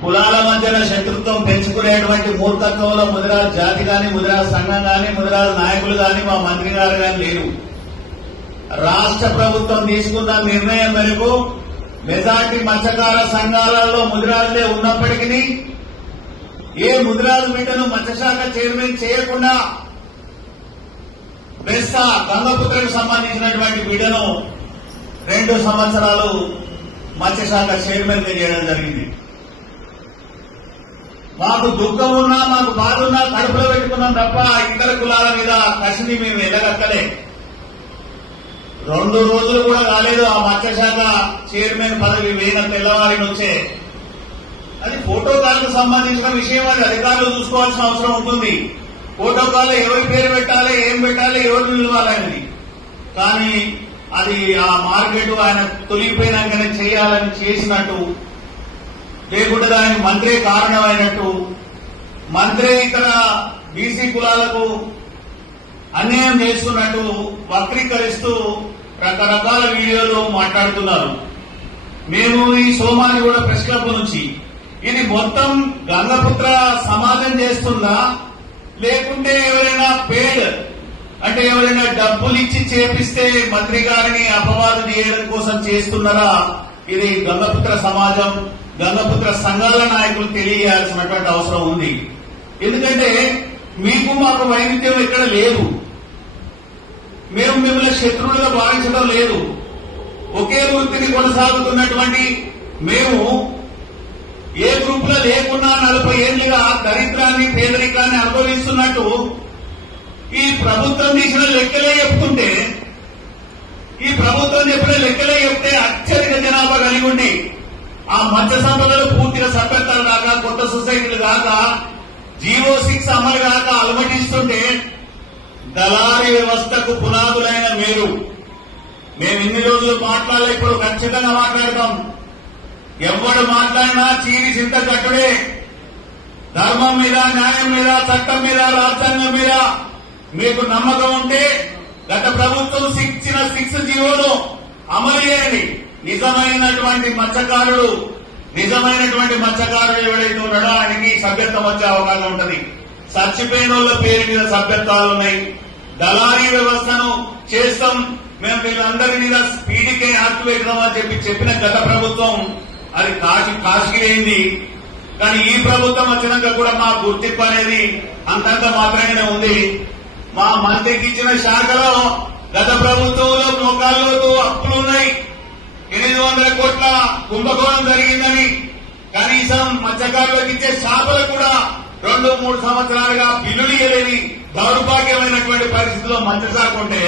కులాల మధ్యన శత్రుత్వం పెంచుకునేటువంటి మూర్ఖత్వంలో ముదిరాజు జాతి గాని, ముదిరాజు సంఘం గాని, ముదిరాజు నాయకులు గాని, మా మంత్రి గారు గాని లేరు. రాష్ట్ర ప్రభుత్వం తీసుకున్న నిర్ణయం మేరకు మెజార్టీ మత్స్యకార సంఘాలలో ముదిరాజులే ఉన్నప్పటికీ ఏ ముదిరాజు బిడ్డను మత్స్యశాఖ చైర్మన్ చేయకుండా బెస్సా గంగపుత్రకు సంబంధించినటువంటి బిడ్డను 2 సంవత్సరాలు మత్స్యశాఖ చైర్మన్ గా చేయడం జరిగింది. మాకు దుఃఖం ఉన్నా, మాకు బాధ ఉన్నా కడుపులో పెట్టుకున్నాం తప్ప ఇతర కులాల మీద కసిని మేము ఎదగక్కలే. 2 రోజులు కూడా కాలేదు ఆ మత్స్యశాఖ చైర్మన్ పదవి వేయిన తెల్లవారి నుంచే. అది ప్రోటోకాల్కు సంబంధించిన విషయం, అది అధికారులు చూసుకోవాల్సిన అవసరం ఉంటుంది. ప్రోటోకాల్ ఎవరి పేరు పెట్టాలి, ఏం పెట్టాలి, ఎవరిని నిలవాలనేది. కానీ అది ఆ మార్కెట్ ఆయన తొలిగిపోయినాకనే చేయాలని చేసినట్టు, లేకుంటే దానికి మంత్రే కారణమైనట్టు, మంత్రే ఇతర బీసీ కులాలకు అన్యాయం చేస్తున్నట్టు వక్రీకరిస్తూ రకరకాల వీడియోలు మాట్లాడుతున్నారు. మేము ఈ సోమాజిగూడ ప్రెస్ క్లబ్ నుంచి ఇది మొత్తం గంగపుత్ర సమాజం చేస్తుందా, లేకుంటే ఎవరైనా పేడ్ అంటే ఎవరైనా డబ్బులు ఇచ్చి చేపిస్తే మంత్రి గారిని అపవాదు చేయడం కోసం చేస్తున్నారా? ఇది గంగపుత్ర సమాజం, గంగపుత్ర సంఘాల నాయకులు తెలియజేయాల్సినటువంటి అవసరం ఉంది. ఎందుకంటే మీకు మాకు వైవిధ్యం ఎక్కడ లేదు. మేము మిమ్మల్ని శత్రువులుగా భావించడం లేదు. ఒకే వృత్తిని కొనసాగుతున్నటువంటి మేము ఏ గ్రూప్ లో లేకున్నా 40 ఏళ్లుగా దరిద్రాన్ని, పేదరికాన్ని అనుభవిస్తున్నట్టు ఈ ప్రభుత్వం తీసిన లెక్కలే చెప్తుంటే, ఈ ప్రభుత్వం చెప్పిన లెక్కలే చెప్తే అత్యధిక జనాభా కలిగి ఉండి ఆ మత్స్య సంపదలు పూర్తిగా సభ్యత్వాలు కాక, కొత్త సొసైటీలు కాక, జీవో 6 అమలు కాక అలమటిస్తుంటే దళారీ వ్యవస్థకు పునాదులైన మీరు, మేము ఇన్ని రోజులు మాట్లాడలే, ఇప్పుడు ఖచ్చితంగా మాట్లాడతాం. ఎవడు మాట్లాడినా చీరి చింత కట్టుడే. ధర్మం మీద, న్యాయం మీద, చట్టం మీద, రాజ్యాంగం మీద మీకు నమ్మకం ఉంటే గత ప్రభుత్వం ఇచ్చిన 6 జీవోను అమలు చేయండి. నిజమైనటువంటి మత్స్యకారుడు ఎవడైతే ఉన్నాడో ఆయనకి సభ్యత్వం వచ్చే అవకాశం ఉంటది. చచ్చిపోయిన వాళ్ళ పేరు మీద సభ్యత్వాలు ఉన్నాయి. దళారీ వ్యవస్థను చేస్తాం, మేము వీళ్ళందరి మీద స్పీడ్కే యాక్ట్ పెట్టామని చెప్పిన గత ప్రభుత్వం అది కాశీ అయింది. కానీ ఈ ప్రభుత్వం వచ్చినాక కూడా మా గుర్తింపు అనేది అంతంత మాత్రమే ఉంది. మా మంత్రికి ఇచ్చిన శాఖలో గత ప్రభుత్వంలో మోకాళ్ళతో అప్పులున్నాయి. 800 కోట్ల కుంభకోణం జరిగిందని కనీసం మత్స్యకారులకు ఇచ్చే శాఖలు కూడా 2-3 సంవత్సరాలుగా బిల్లులు ఇవ్వలేని దౌర్భాగ్యమైనటువంటి పరిస్థితిలో మత్స్యశాఖ ఉంటే